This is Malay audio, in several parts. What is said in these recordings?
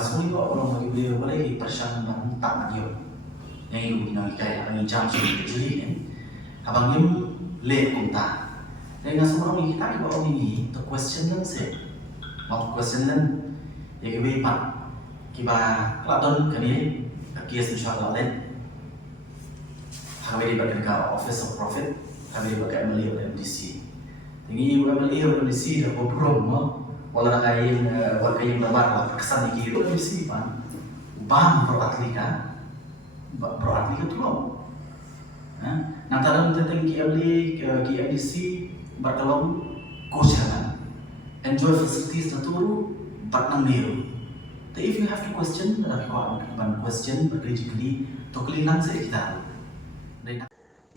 semua orang bagi beliau boleh persiapan tak dia yang ibu nak kayak yang jam sudah jadi kan abang dia leh kunta dengan semua orang kita di bawah ini to question yang se mau question yang ya kita pak kita kelihatan kan ini kias insyaallah lain kami dibagi ke Office of Profit kami dibagi MLA oleh MDC tinggi MLA oleh MDC dah berpromo wala kain lebar kesan iki itu MDC pan bang pro-atlika tu loh. Nah, kadang tentang KMDC berkalung kosyalan, enjoy facilities naturu, batang biru. Tapi if you have to question, ada kau question berkali-kali, tokelingan kita.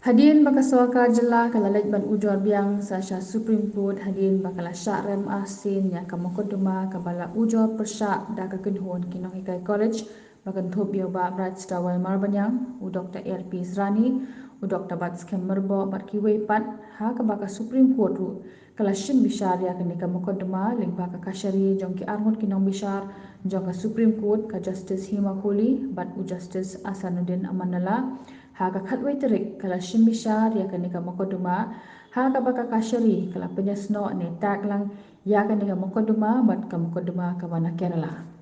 Hadirin bakal suaka jela kalalet ban ujor biang sasha Supreme Court hadirin bakal syarem asin yang kamukoduma kabala ujor persyak da kekenhon kinong ikai college bagan thop yoba Bright Stawal Marbanyang u Dr. LP Srani u Dr. Bats Kemerbo Markiwe Pat ha kabaka Supreme Court ru kala shim bishar ya kani kamukoduma ling baka kashari jongki arngot kinong bishar jongka Supreme Court ka Justice Hima Kholi bat u Justice Asanuddin Amanala ha ka khatwai terik kala shim bishar ya kani kamukoduma ha kabaka kashari kala penyesno ne taklang ya kani kamukoduma bat kamukoduma kawana Kerala.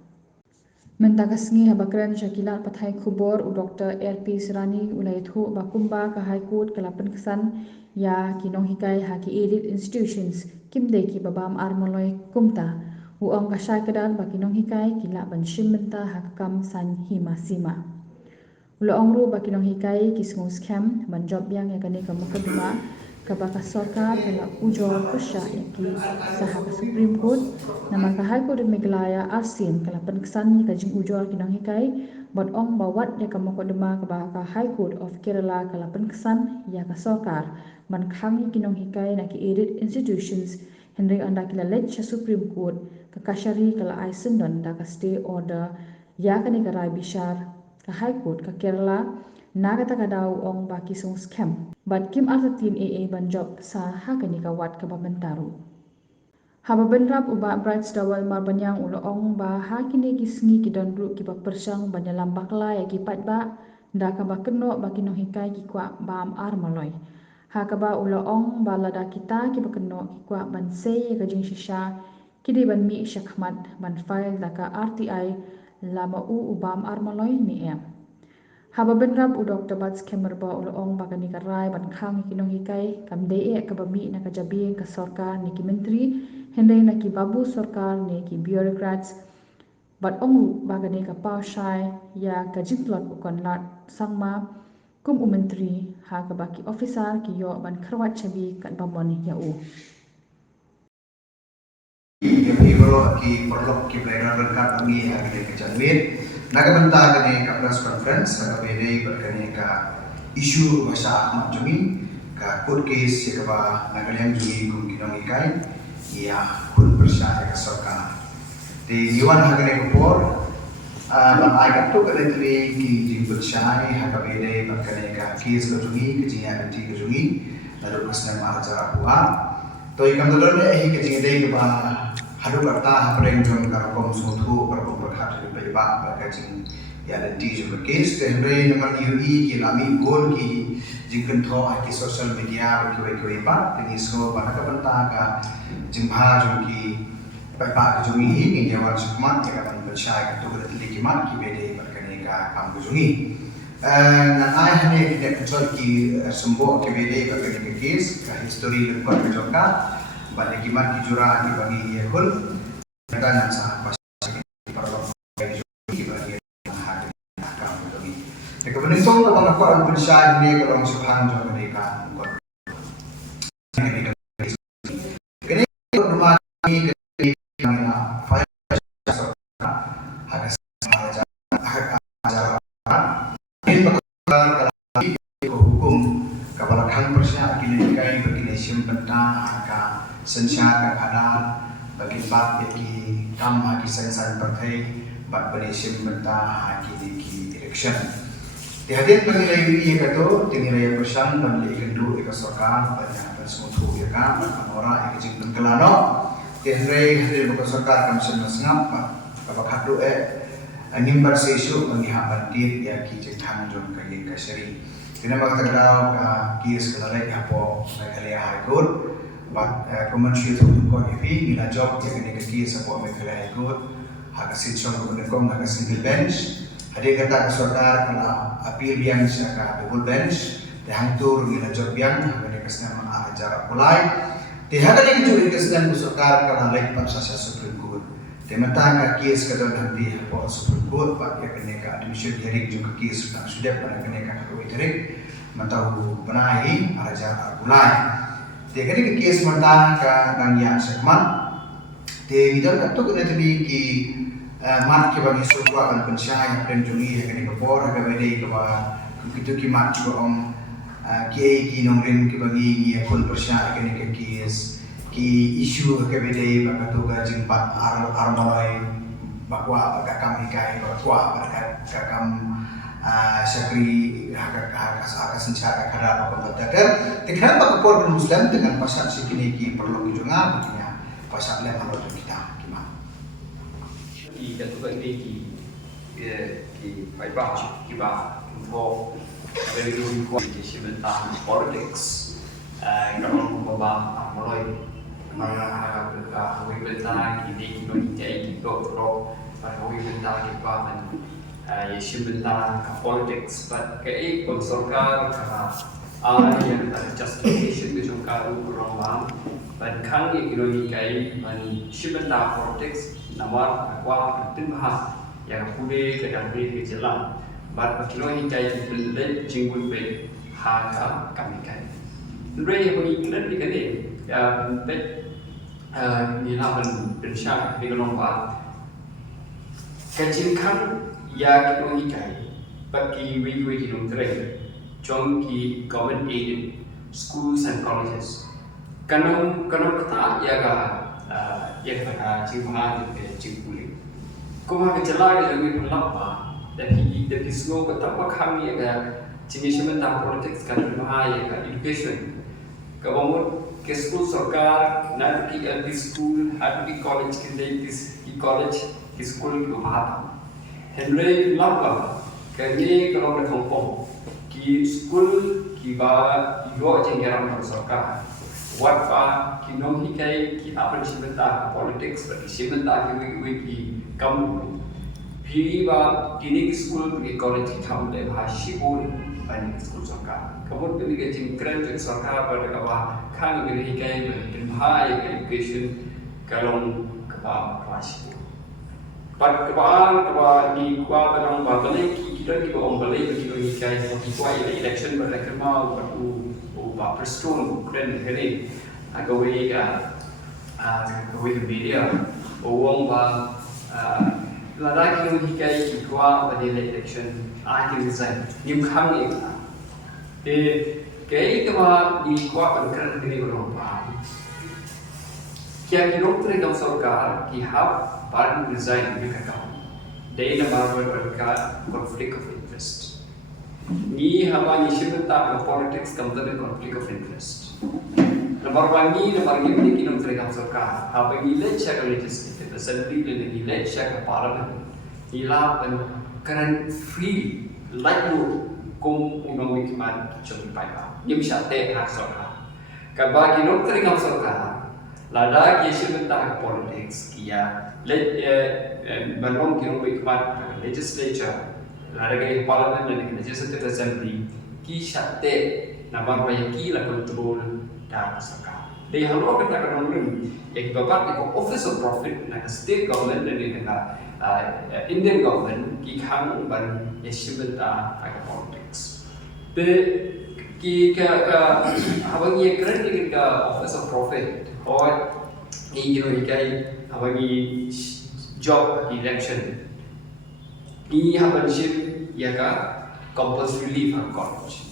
Mentakasngi habakran Syakila Pathai Khubor u Dr. LP Srani ulai thu bakumba ka High Court kalapan kesan ya kinong hikai haki edit institutions kimde ki babam armoloi kumta u ong ka syai kadal ba kinong hikai kila ban shimmenta hakam san hima sima ulo ong ru ba kinong hikai kisngo scam ban job yang ya kani ka mukaduma kabaka sorkar kala ujor persya yaki saha ka Supreme Court naman ka High Court Meghalaya arsin kala penkesan ka jing ujor kinong hikai bot ong bawat ya ka mokodema kabaka High Court of Kerala kala penkesan ya ka sorkar man khang kinong hikai na ki edit institutions henry anda kila lech sa Supreme Court ka kashari kala aisendon da ka stay order ya kani ka rai bishar ka High Court ka Kerala nagata kadau ong baki song scam but kim artatin AA ban job sa hakani ka wat ka bamentaru haba benrap uba Bright Stawal Marbanyang ulo ong ba hakini kisngi kidondru ki persang banyalam bakla ya ki patba da ka bakeno bakino hikai ki kwa bam armaloi hakaba ulo ong ba lada kita ki bakeno ki kwa ban sei ka jing shisha kidi ban mi shakmat ban file da ka RTI lama u ubam armaloi ni em haba benrap u Dr. Bats Kemerba ulo ong bakani karai ban khang kinong hikai kamde e kabami na kajabi ka sorkar ni ki menteri hendai na ki babu sorkar ni ki bureaucrats bat ong bakani ka paushai ya ka jimplot ukon lat sangma kum u menteri ha ka baki officer ki yo ban kharwat chabi kat bamon ya u Ibro ki perlok ki pelayanan lengkap kami hari kejamit. Naga kani ka press conference naga bede berkani ka isu bahasa Ahmad Jumi ka court case ya ka naga yang Jumi kum kinong ikai ya kun persya ka sorka. Di yuan hagane kupor ban ai tu ka letri ki jing persya ha ka bede berkani ka case ka Jumi ki jing anti ka Jumi lalu kesna maharaja buha. To ikam dolor ne hi ka jing dei ka hadu karta hapreng jom karakom sothu karakom berkhat di pejba berkacing ya ada di jom case tenre nomor UI ki lami gol ki jingken tho ki social media berkoi pa tengi so bana ka banta ka jimbha jom ki pejba jom hi ni jawab sukmat ya kan percaya ka tu berarti ki mat ki bede berkane ka kam jom na ai hane ki control ki sembo ki bede berkane ka case ka history lekor ka balik kimat di jurah di bagi yakul mereka nak sah pas perlu bagi bagi hari akan bagi. Kemudian itu kalau aku akan berusaha ini kalau subhan juga mereka buat. Ini rumah ini kerana file harus ini hukum kebalakan persia kini kai bagi simpenta akan sensyat ada bagi bab ki kam ki sensan partai bab beresim benta ki direction tihadir penilai ini kata penilai persan penilai kendu eka sorkar banyak bersemutu ya kan orang yang jing kelano tihadir hadir bukan sorkar kam sen sengap apa kadu nimbar sesu mengihat bantir ya ki jengkang jon kaya kasari. Kena makata kadau kies kelalai hapo Meghalaya High Court, but Commercial Court ifi nila job ya kena kies hapo Meghalaya High Court, haka sitson ko kong haka single bench. Hadi kata kesortar kena appeal yang ka double bench, hang tur nila job yang haka ni kasna mga ajar apulay. Haka ni kujuri kasna kesortar kena lek pasasya Supreme Court. Temata ka kies kadon nanti hapo Supreme Court, pak ya kena ka admission hearing juga kies sudah pada kena ka hearing matahu benahi ajar apulay. Kena ka kies mata ka nangya segman. Bidal kato kena tadi ki mat ke bagi sukwa kan pensyai dan jungi yang kena kapor agak beda kawa begitu ki mat juga om ki nongrin ke bagi ni akun pensyai kena ke kies ki isu agak beda baka tu gajing pat armaloi bakwa baka kami kai bakwa baka kakam syakri hak sencara kadar apa betul tekran baka kapor muslim dengan pasal sikini ki perlu kijunga begini pasal yang harus kita gimana ki ketua ini ki baik ki bah untuk dari dulu ki sebentar politics kalau bawa mulai mana kita sebentar ki di ki doktor kalau sebentar ki bah ya sebentar politics but ke konsorkar yang ada justification ke jongkaru kurang dan kami ini kai dan sebentar politics namar akwa timha yang kude ke damri ke jalan bat kilo hikai belde jingul be ha kami kai rei honi klan di kane ya be ni laban pensya di golong ba kecil kan ya kilo hikai bagi wi di dong tre jong ki government aided schools and colleges kanong kata ya ka ya kata cingma de cingkuli kuma ke jela ke lebih pelapa dari semua kata apa kami ya jenis sebentar politics kan bahaya ka education ke umur ke school sarkar na ki LP school had to be college ke di college ke school ke bahata Henry lapa ke ni kalau nak kompong ki school ki ba yo jengeram sarkar what pa kinong hikai ki apa sebentar politics bagi sebentar ki kamu piri ba kini school ki college kamu le hashibul bani school sarkar kamu tu ni jing keren sarkar pada kawa kan ki hikai bahaya education kalong kaba hashibul pat kaba di kwa kalong ba balai ki kita ki ba balai ki hikai ki kwa election pada kemau batu ba Preston keren hari agawe ke media uang ba lada ki hikai ki kwa pada election akhir design nim kham ni te kai ke ba di kwa keren hari orang ba kya ki dokter kam sarkar ki hab par design ni ka dai na marwar ka conflict of interest ni haba ni sebentar politics kam tadi conflict of interest. Nomor ni kinum terkam sarkar. Haba ni lecture ke legislative assembly dan ni lecture ke parliament. Ila pen keren free like lu kum undang wikman cumi paiba. Ni bisa teh hak sarkar. Kaba kinum terkam sarkar. Lada ki sebentar politics kia balong kinum wikman legislature ada gaya parlimen dan legislative assembly ki syatte nampak banyak ki la control dan sarkar. Dia halu kita akan menurun yang bapak itu office of profit nak state government dan dengan Indian government ki khang ban yeshibenta agak politics. Te ki abang ye keren ni office of profit or ini kai abang job election. Ini habanship ya ka compulsory leave of college.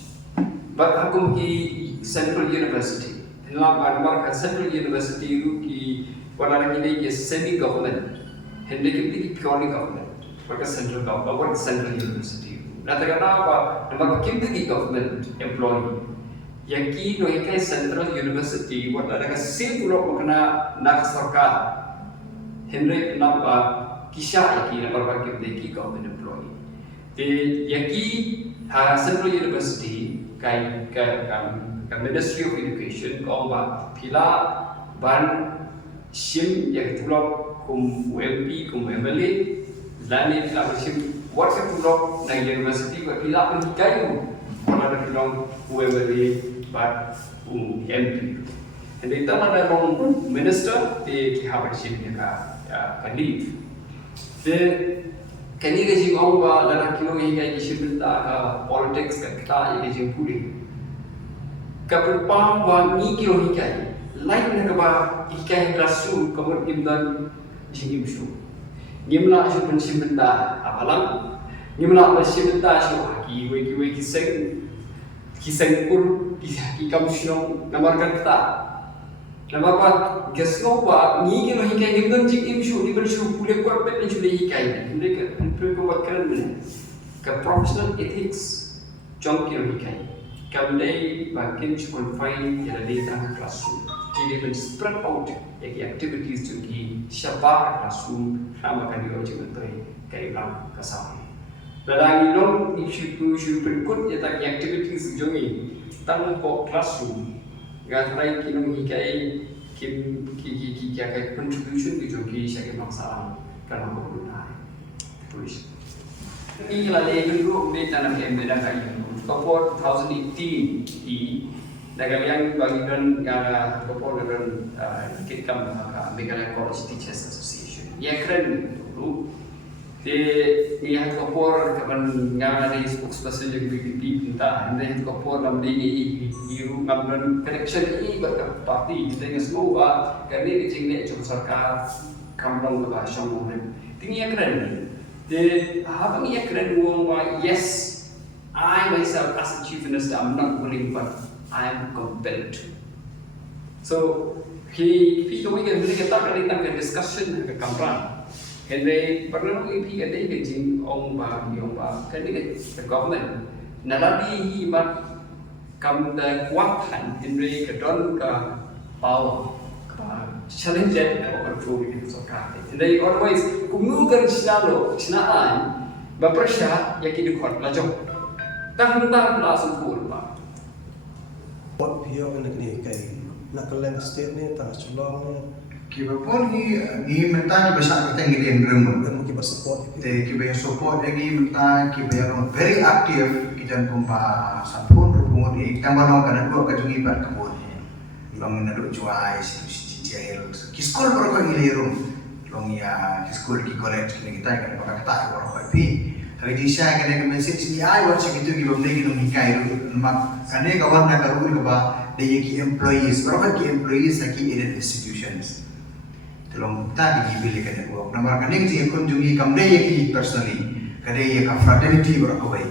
But hakum ki Central University. Dalam anwar ka Central University itu ki wana kini ki semi government. Hendak ki purely government. Maka Central government, what Central University. Nanti kata apa? Nama ki government employee. Yang ki no ikai Central University what ada ka same pulau kena nak sarkar. Hendak kenapa? kisah yang kita berbagai dari government employee. Yang Central University Ministry of Education kau pila ban sim yang tulok kum UMP kum MLA lani pila sim what yang tulok na university ko pila pun kayu mana tulok UMLA ban MP. Jadi itu ada orang minister di kihabat sim yang ka leave. Kani kasi orang ba dalam kilo hingga isi benda ka politics ka kita yang isi puli. Kapal ba ni kilo hingga lain na ba hingga rasul kamut imdan jingim su. Ngimla su pensi benda apalang ngimla pensi benda su kiwe kiseng pur kisam siong namarkan kita. Nama apa? Gesno ba ni kilo hingga ngimdan jingim su ni bersu puli korban ni sudah hingga mereka perkuatkan ke professional ethics jom kilo hingga kami makin confine jadi dalam classroom jadi men spread out activities juga syabak classroom sama kan dia juga tu kayak orang kasar. Dalam ini isu berikut ya tentang activities juga tentang classroom Gathrai kino hikai kayak contribution itu juga saya masalah karena kebenaran tulis. Ini lah dulu di tanah Kembeda kayu. Kapor 2018 di negara yang bagian kapor dan kita Meghalaya College Teachers Association. Ya keren dulu. Di kapor kapan ngana di spokesperson yang begitu pinta. Di kapor dalam ini hiru ngambil connection ini berparti. Dengan semua karena di sini cuma sarkar kampung bahasa Melayu. Tinggi yang keren. The having a credit why yes, I myself as a chief minister am not willing, but I am compelled to. So he going and really talk about the discussion ke kamran. And they pernah he ada engaging on kan the government. Nalabi he mat kam the kuatkan Henry ke don ke power. Challenge that control itu sokrat. Jadi always kumukan selalu senaan berpersia yang kita kuat lajong. Tang langsung pun pak. What pihak yang ni kai nak kelang state ni tak sulong Kiba pun ni mentah besar kita ngidin remuk. dan mungkin support. Kiba yang support lagi mentah kiba yang very active kita pumpa sampun rupung di tambah nong kana dua kajungi bar kebun. Long nado juai situ jail kiskol baru kau ngilirum long ya kiskol ki college kini kita kan pakai tak baru kau pi hari di saya kan message ni ay watch gitu ki bom lagi nong hikai mak kane kawan nak karu ke ba dia ki employees baru ki employees lagi in institutions tolong tadi dibeli kan work nomor kane ki kunjungi kamne ki personally kade ya ka fraternity baru kau bai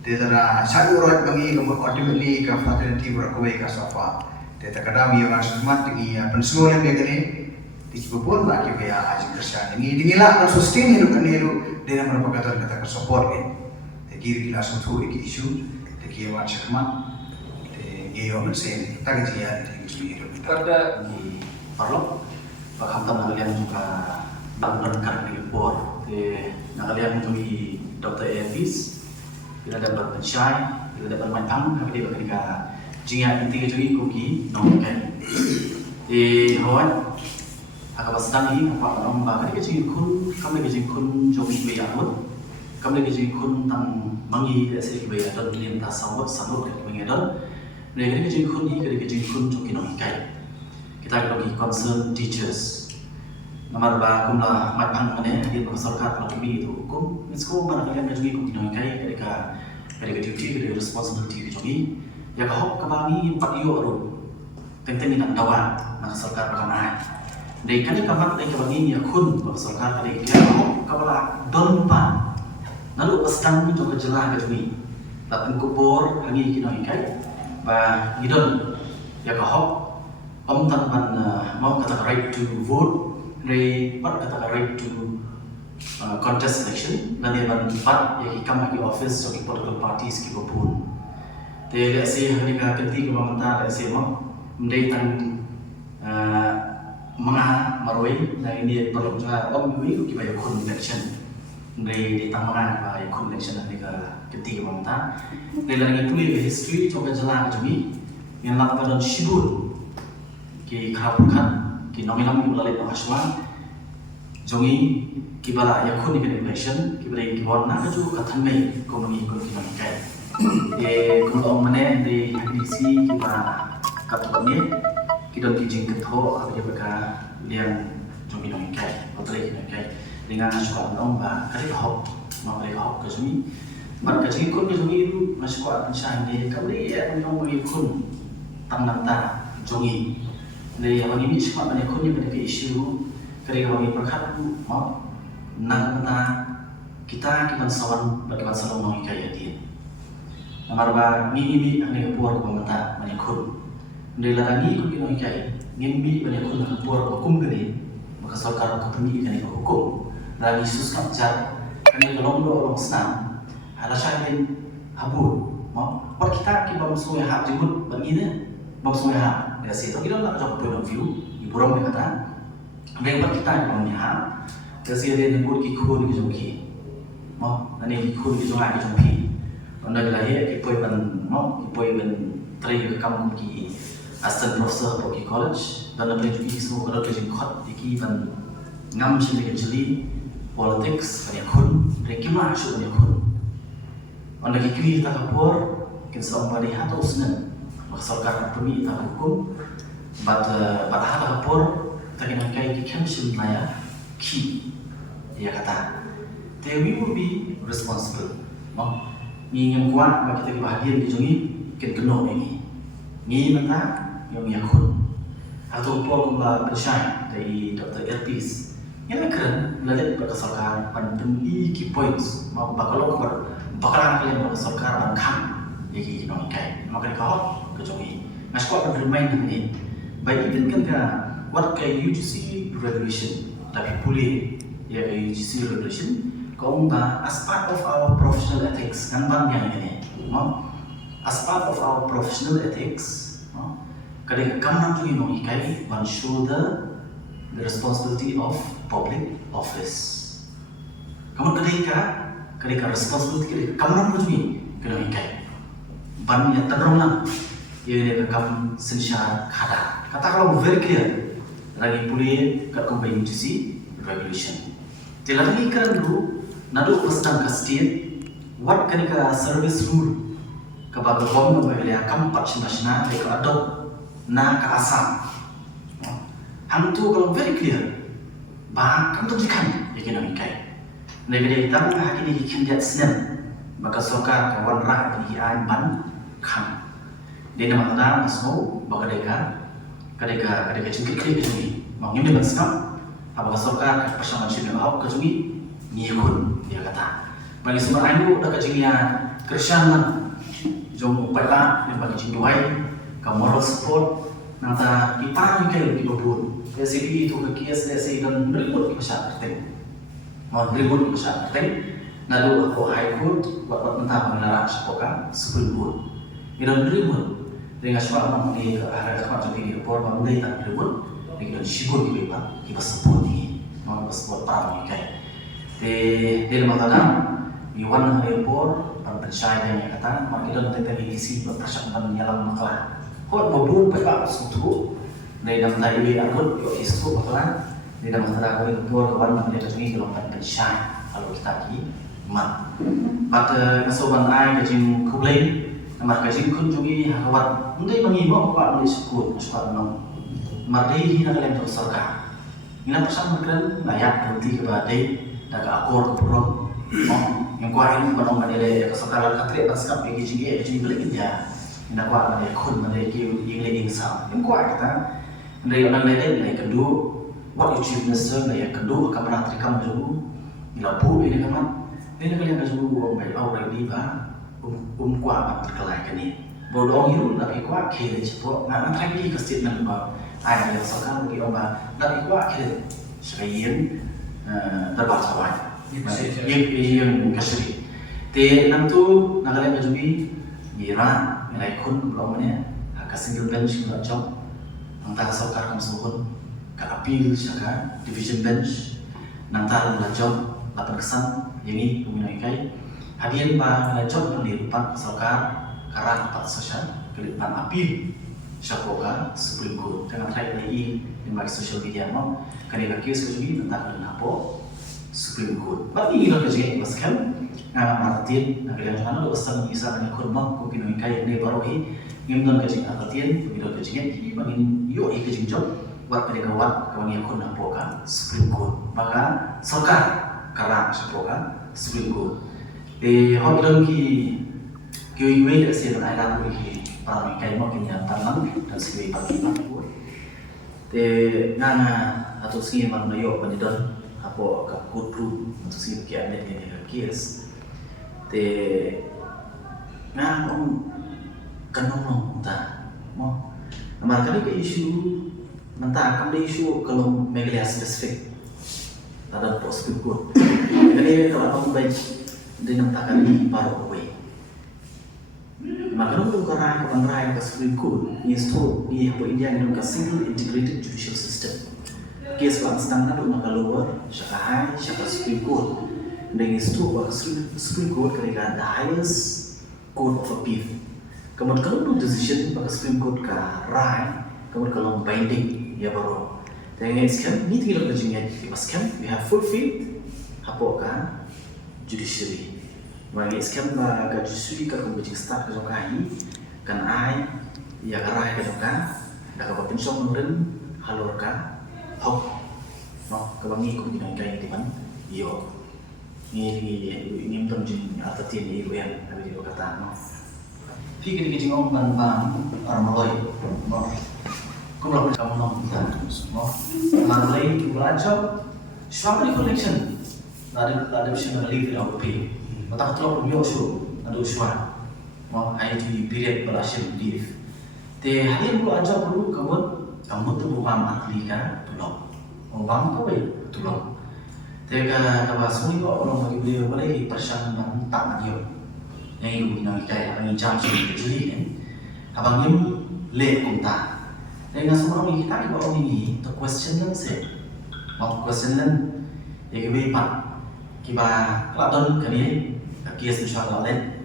dia satu orang kami kamu ultimately ka fraternity baru kau bai ka sofa Teta kadang ia masuk mat tinggi pensuul yang begini, dikipun bagi biaya aja kerjaan ini. Dingilah kalau sustain hidup kan hidup, dia nak merupakan kata support ni. Dikiri kita suatu isu, dikiri macam mat, dikiri orang sen, tak kejadian isu hidup. Pada di Parlok, bahkan nagalian juga bangunan di Bor, nagalian juga di Dr. Elvis, kita dapat mencai, kita dapat matang, tapi dia berketika jika inti kecuali koki nongkan, hawan agak sedang ini apa orang bahkan kecuali kun kami kecuali kun jomi bayarut, kami kecuali kun tang mangi asal bayar dan lintas sawat sanut kecuali dan mereka kecuali kun ini kecuali kun joki nongkan. Kita kecuali concern teachers. Nomor ba kumlah matang mana dia berserkat kalau kami itu hukum, misko mana kalian kecuali koki nongkan mereka duty, mereka responsibility kecuali. Ya kau kebangi 4 euro tentang nak dawan nak serkar berkenaan. Dari kali kamat dari kebangi ya kun serkar dari kau kepala donpan. Lalu pestang itu kejelah kejui. Datang kubur lagi kita ikai. Bah idon ya kau tanpan mau kata right to vote, kata right to contest election. Nanti ban 4 ya kami di office sebagai political parties kita pun. Dia si hari ketiga pemerintah dia si mau mendatang mengah away na ini perlu juga ini kita ikut election dari tamangan apa ikut election dari ketiga pemerintah dari lagi pulih history coba jalan kami yang lakukan shibur ki kerapukan ki nominal ulalai bahaswan jongi kibala yakun ikut election kibala kibon na kaju kathanmei komungi ikut kinamikai ye kumong mana di hadisi kibala katoknya kita kijing ketho apa dia beka liang jonginomikai otre kinamikai dengan asuhan nomba kali hok mau kali hok kesumi bar kajing kun jongi itu asuhan pensang dia kali ya nomba kun tang nanta jongi le yang ini semua banyak kun yang pada isu kali kami perkat mau nang nanta kita kiban sawan bagaimana salongnomikai dia Amarba ngimi ane puar ko mata mani kun ndela ni ko kino kai ngimi bani kun puar ko kum gani maka sarkar ko tumi kani ko hukum rani sus kam jar kani kolom do long snam hala shahin habur mo par kita ki bam sungai ha jimut bagi ne bam sungai ha ya si to kita nak jawab point of view iburam ne kata ndeng par kita bam ni ha ya si de ne bur ki kun ki jom ki mo nani ki kun ki jom ha ki jom pi Anda lahir kipoi ban tray ke kamu ki assistant professor di college dan ada juga semua kalau kerja kot di ban ngam sini ke jeli politics banyak kun rekima asu banyak kun anda kiki tak kapur kin sama di hatu senen maksudkan pemi tak hukum bat hatu kapur tak kena kai ki kemsin maya ki dia kata we will be responsible ni yang kuat bagi kita bahagian di jongi ken keno ini ni mata yang yakun atau por kumla bersyai dari Dr. Elpis yang keren lalit berkesalkan pandem key points mau bakal bakalan kalian berkesalkan kan yaki kinong kai maka dikahok ke jongi mas kuat bermain ini baik even kan ka what ka UGC regulation tapi pulih ya UGC regulation Kaumba as part of our professional ethics kan bang yang ini, as part of our professional ethics, kadang kamu juga mengikai one shoulder the responsibility of public office. Kamu kadang responsibility kamu juga kena mengikai. Ban yang terorang, ia kamu sensia kada. Kata kalau very clear, lagi pulih kat kumbai UGC regulation. Jelas ni kan dulu. Nadu pesan ke state, what kanika service rule kepada kaum memilih kampat cina mereka adopt na ke asam. Hang tu kalau very clear, bah kamu tu jikan yakin amikai. Negeri kita hak ini yakin dia senen, maka soka kawan rak ini an ban kam. Dia nama ada asmo bagadeka, kadeka cingkit ini. Mau ini bersikap, apakah soka persamaan cina awak kejui ngikut dia kata bagi semua anu dah kecilnya Krishna jom upaya yang bagi cintuai ke moral support nata ipang yang di babun SCP itu ke kias desi dan berikut ke masyarakat mau berikut ke masyarakat lalu aku high court buat tentang mengelarang sepoka sebelum dan berikut dengan semua orang di arah kamar jadi di report bangun tak berikut dengan sibuk di bawah kita support ni mau support para mereka di dalam tanam di warna airport percaya yang kata makidan tentang edisi persyaratan menyalam makalah kok babun pepak suatu dari dalam tadi akut yo isu makalah di dalam tanda kau keluar warna dia kecil dalam percaya kalau kita ki mat pada kesoban ai kecil kublai namar kecil kun juga hawat ndai mengimau pak boleh sukut suatu nom mari hina kalian terserka ina pesan mereka layak berhenti kepada daga akor pro yang kuat ini banong madere kesokalan katri paskap bagi jadi beli dia indah kuat madere kun madere kiu yang sam yang kuat kita dari orang lain yang kedua what achievements yang kedua kamu nak terikam dulu ila pu ini kamu ini kalian dah dulu baik awal di ba kuat terkelai kini bodoh hiru tapi kuat kiri cepat nak lagi ke statement ba ai yang sekarang bagi orang tapi kuat kiri sebagian terbatas awal, yang kasih. Tapi nanti nakalian kajubi, ira nilai kun belum ni, single bench belum job, antara sokar kamu sebut, appeal siya division bench nantar la job lapan kesan ini punya kai hadian ba la job yang dilepas sokar karang pat sosial kelipan appeal siya ka Supreme Court dengan try lagi di social media mo kanila case ko jumi nantar na po Supreme Court but ini lo kerja mas kan nga martin na kailangan ano do sa isa ka kon mo kung pinoy kai ni barohi ngimdon kerja martin pagilo kerja ni bangin yo kerja job wat mereka wat kawan yang kon po ka Supreme Court maka sokar karang siya ka Supreme Court hobidon ki kiwi da siya na ilan ko ki para kai mo kinya tanam dan siwi pagi ko nga atau sige man yo panidon apo ka courtroom atau sige ki anet ni case nga kanong ta mo amar kali ke issue mentah kam issue kalau megalia spesifik tada post Court jadi kalau aku baik dengan takkan baru away maka nung karang kapanray ka Supreme Court is to di hapo India nung ka single integrated judicial system case lang stang na nung lower siya ka high siya ka Supreme Court then is to ka Supreme Court kaya the highest court of appeal kemudian kalau nung decision ka Supreme Court ka right kemudian kalau binding ya baru then is kan ni tinggal kerjanya mas kan we have full faith hapo ka judiciary Bagi sekian baga judiciary ka kung bijing start ka kahi kan ay ya karai ka ka da ka pensyon rin halor ka hok no kabangi kung ginang kay timan yo ni mton jin atatin ni ruyan abi di kata no fikir ki jingong ban armaloy no kung la kamu no no manlay belajar family collection ada bisa beli kalau pay mata kalau punya usul ada usulan mau IT period berhasil leave hadiah perlu aja perlu kamu tu bukan ahli kan tolong orang kau tolong kalau semua orang bagi beliau boleh persiapan tak dia yang ibu nak kita yang jam sudah jadi kan abang ni leh kunta dengan semua orang kita di bawah ini tu question yang set mau question yang yang kita pak kita peladon kini case inshallah lain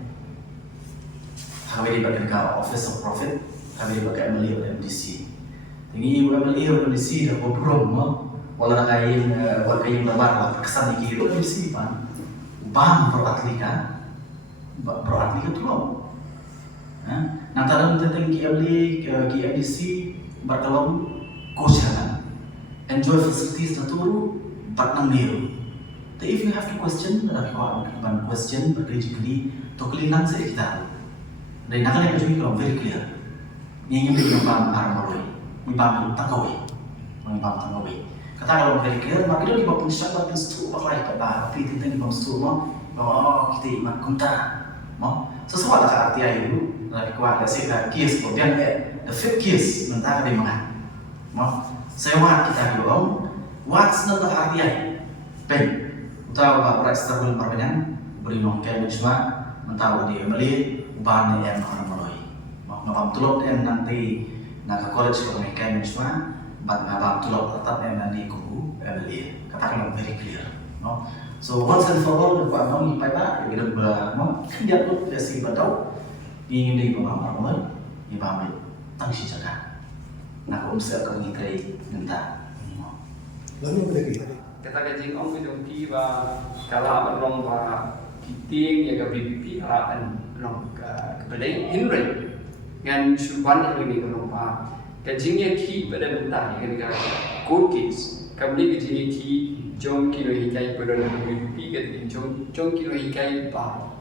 kami diberikan ke Office of Profit kami diberikan MLA oleh MDC tinggi MLA oleh MDC dah berperum wala kain lebar kesan iki itu MDC pan bang beratlikan tolong nah kadang tentang MDC berkelom kosyanan enjoy facilities naturu batnang niru. But if you have to question, one question, but basically, totally answer kita. Dari nakal yang juga kalau very clear. Ini yang paham armoroi, ini paham tanggawi, Kata kalau very clear, maka itu di bawah pensyarakat penstu, apa tapi tentang di bawah penstu, bahwa kita iman kunta, sesuatu lah arti itu, lagi kuat, saya kata case, kemudian the fifth case, mentah ada mana, saya wat kita dulu, what's not the arti pen. Tahu bahwa eksternal perbankan beri nongkel cuma mentau dia beli bahan yang orang ngapam tulok yang nanti nak college kalau mereka cuma ngapam tulok tetap yang nanti kubu beli katakan very clear no so once and for all buat nong ipai ba kita bermo dia tuh desi batau ingin di bawah orang ni pamit tangsi jaga nak umsel kalau ngitai nenta lalu berapa kata kajing om kejongki ba kala rong ba kiting ya ka BPP alaan rong ka kepadai Henry ngan suban ini rong ba kajing ya ki pada bentar kan ka court case kabli kajing ki jong ki lohi kai pada BPP kajing jong ki lohi kai ba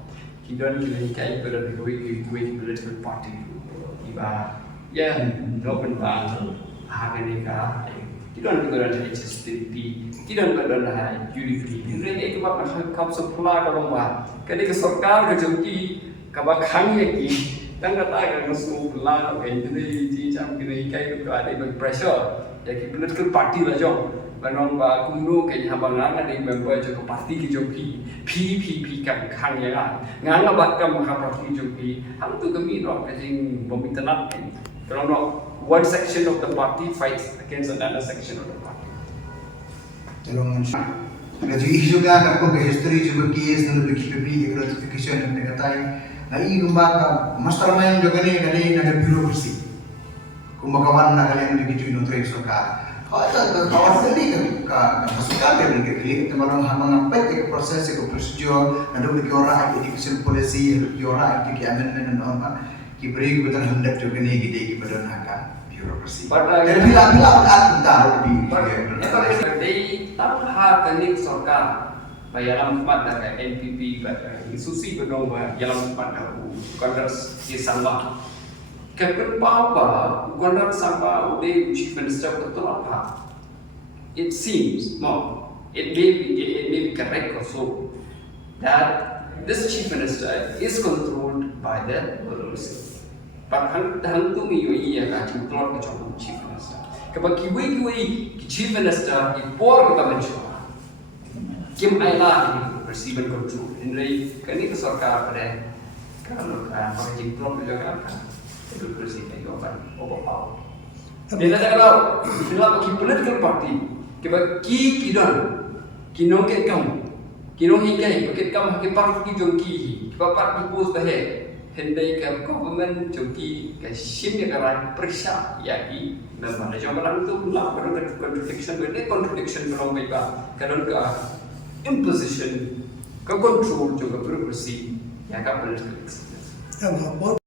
kidon ki lohi kai pada political party iba ya no bentar hagan ni ka tidak berada di HSTP, tidak berada di UDP. Ini sebab kap sekolah kalau mah, kini kesorkan kejauhi, kabak kami lagi, dan kata akan sekolah, ini jam kini kai itu ada big pressure, jadi political party lah jom, barang bah kumno kini habangan ada member juga parti kejauhi, PPP kan kami lah, nganga bat kam parti kejauhi, ham tu kami orang kecing pemintanan, kalau one section of the party fights against another section of the party. Tolong Ngaji juga aku ke history juga case na lebih gratification ng negatai. Ai gumbaga master main juga ni kali na bureaucracy. Kumakawan na kali ang digito no trace ka. Kaya kawan kali ka masukan kali kali teman orang ngampet ke proses ke prosedur na do ke ora education policy ke ora ke amendment na apa ki beri betul hendak juga ni gede ki badon haka bureaucracy. Jadi bila ada taruh di They tak hakanik sorkar bayaran pada ke NPP pada institusi bernama dalam pada Congress di Sabah. Kapten Papa Congress Sabah udah Chief Minister betul apa? It seems it may be correct also that this Chief Minister is controlled by the bureaucracy. Padahal hantu miyoi ya kan control ke Chief Minister. Kapag kiwi Chief Minister ipor kita mencoba, kim ayla ini persiapan kontrol. Ini kini kesorkar pada kalau pengajin klub juga kan itu persiapan jawaban apa? Bila kalau bagi political party, kapag kinong ke kamu, kinong hikai, pakai kamu pakai parti jongki, kapag parti pos bahe. Hendai ke government joki ke sini kerana periksa yaki memang ada jawapan itu lah contradiction belum baik kerana ke imposition ke control juga bureaucracy yang kan political.